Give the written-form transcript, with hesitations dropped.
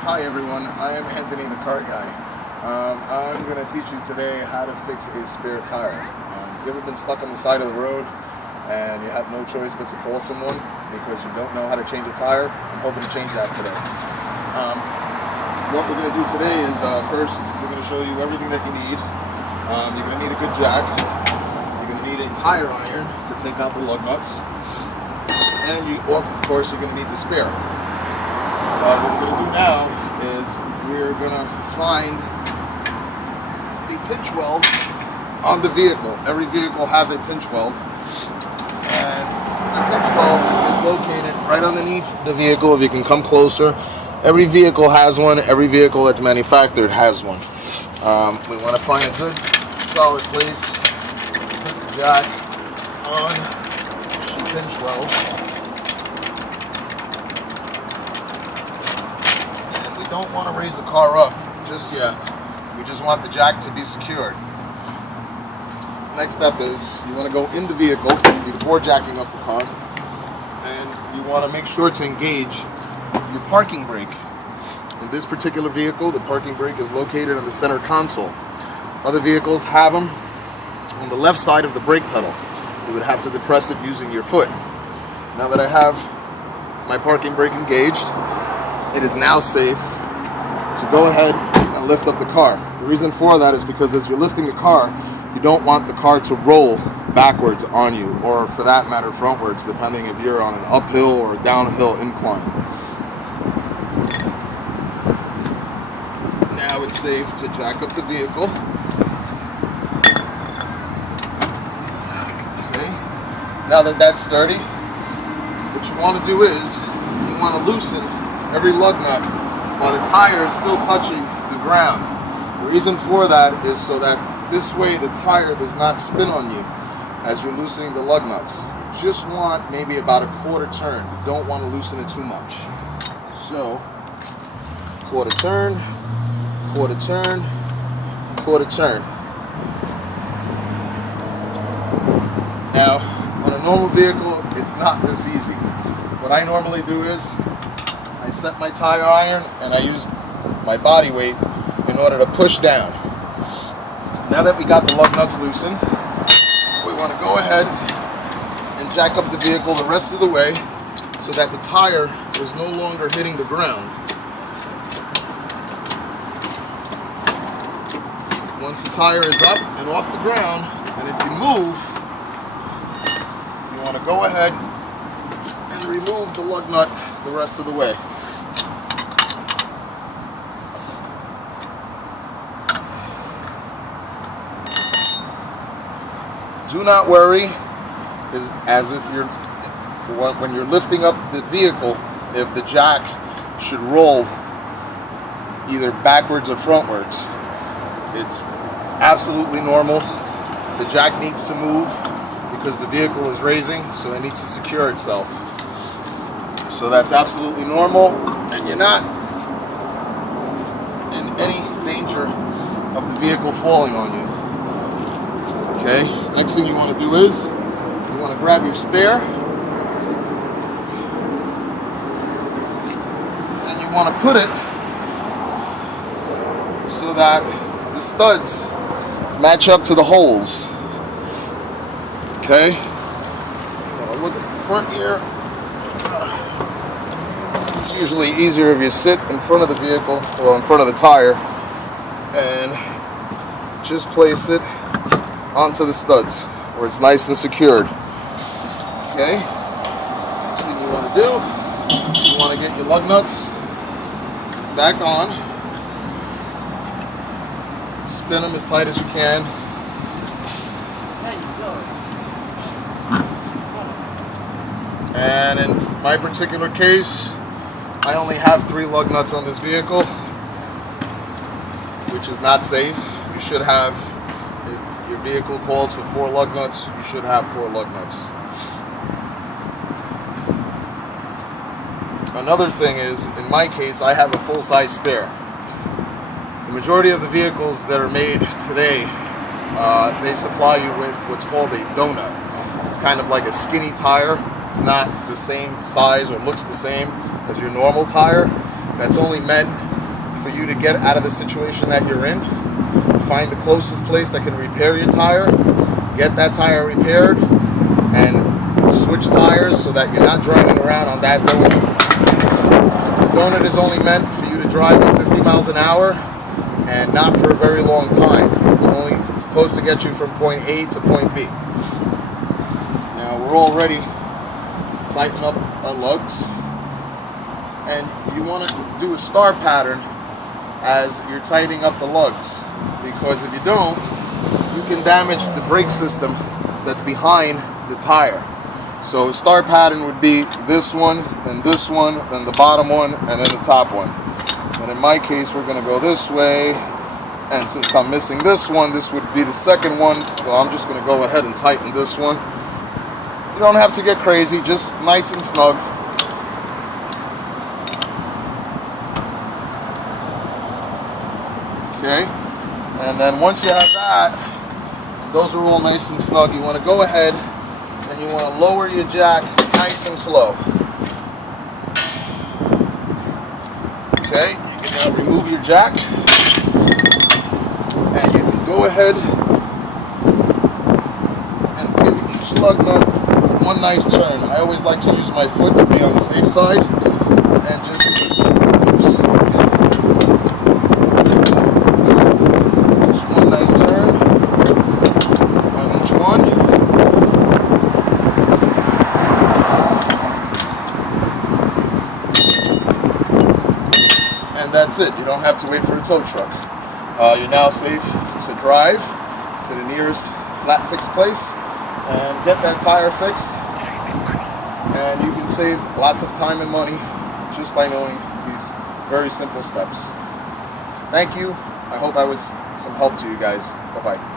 Hi everyone, I am Anthony the Cart Guy. I'm going to teach you today how to fix a spare tire. You ever been stuck on the side of the road and you have no choice but to call someone because you don't know how to change a tire? I'm hoping to change that today. What we're going to do today is first we're going to show you everything that you need. You're going to need a good jack. You're going to need a tire iron to take out the lug nuts. And of course you're going to need the spare. What we're going to do now is we're going to find the pinch weld on the vehicle. Every vehicle has a pinch weld, and the pinch weld is located right underneath the vehicle. If you can come closer, every vehicle has one. Every vehicle that's manufactured has one. We want to find a good solid place to put the jack on the pinch weld. Don't want to raise the car up just yet. We just want the jack to be secured. Next step is you want to go in the vehicle before jacking up the car, and you want to make sure to engage your parking brake. In this particular vehicle, the parking brake is located on the center console. Other vehicles have them on the left side of the brake pedal. You would have to depress it using your foot. Now that I have my parking brake engaged, it is now safe to go ahead and lift up the car. The reason for that is because as you're lifting the car, you don't want the car to roll backwards on you, or for that matter frontwards, depending if you're on an uphill or a downhill incline. Now it's safe to jack up the vehicle. Okay. Now that that's sturdy, what you want to do is you want to loosen every lug nut while the tire is still touching the ground. The reason for that is so that this way the tire does not spin on you as you're loosening the lug nuts. Just want maybe about a quarter turn. You don't want to loosen it too much. So, quarter turn, quarter turn, quarter turn. Now, on a normal vehicle, it's not this easy. What I normally do is I set my tire iron and I use my body weight in order to push down. Now that we got the lug nuts loosened, we want to go ahead and jack up the vehicle the rest of the way so that the tire is no longer hitting the ground. Once the tire is up and off the ground, and if you move, you want to go ahead and remove the lug nut the rest of the way. Do not worry, as if when you're lifting up the vehicle, if the jack should roll either backwards or frontwards. It's absolutely normal. The jack needs to move because the vehicle is raising, so it needs to secure itself. So that's absolutely normal, and you're not in any danger of the vehicle falling on you. Okay, next thing you want to do is you want to grab your spare and you want to put it so that the studs match up to the holes. Okay, now look at the front here. It's usually easier if you sit in front of the vehicle, or in front of the tire, and just place it onto the studs where it's nice and secured. Okay, next thing you want to do, you want to get your lug nuts back on, spin them as tight as you can. And in my particular case, I only have 3 lug nuts on this vehicle, which is not safe. You should have, if your vehicle calls for 4 lug nuts, you should have 4 lug nuts. Another thing is, in my case, I have a full-size spare. The majority of the vehicles that are made today, they supply you with what's called a donut. It's kind of like a skinny tire. It's not the same size or looks the same as your normal tire. That's only meant for you to get out of the situation that you're in. Find the closest place that can repair your tire, get that tire repaired, and switch tires so that you're not driving around on that donut. The donut is only meant for you to drive at 50 miles an hour and not for a very long time. It's only supposed to get you from point A to point B. Now we're all ready to tighten up our lugs, and you want to do a star pattern as you're tightening up the lugs, because if you don't, you can damage the brake system that's behind the tire. So a star pattern would be this one, then the bottom one, and then the top one. And in my case, we're going to go this way, and since I'm missing this one, this would be the second one, so I'm just going to go ahead and tighten this one. You don't have to get crazy, just nice and snug. Okay, and then once you have that, those are all nice and snug, you want to go ahead and you want to lower your jack nice and slow. Okay, you can now remove your jack, and you can go ahead and give each lug nut one nice turn. I always like to use my foot to be on the safe side, and just one nice turn on each one. And that's it. You don't have to wait for a tow truck. You're now safe to drive to the nearest flat fix place and get that tire fixed. And you can save lots of time and money just by knowing these very simple steps. Thank you. I hope I was some help to you guys. Bye-bye.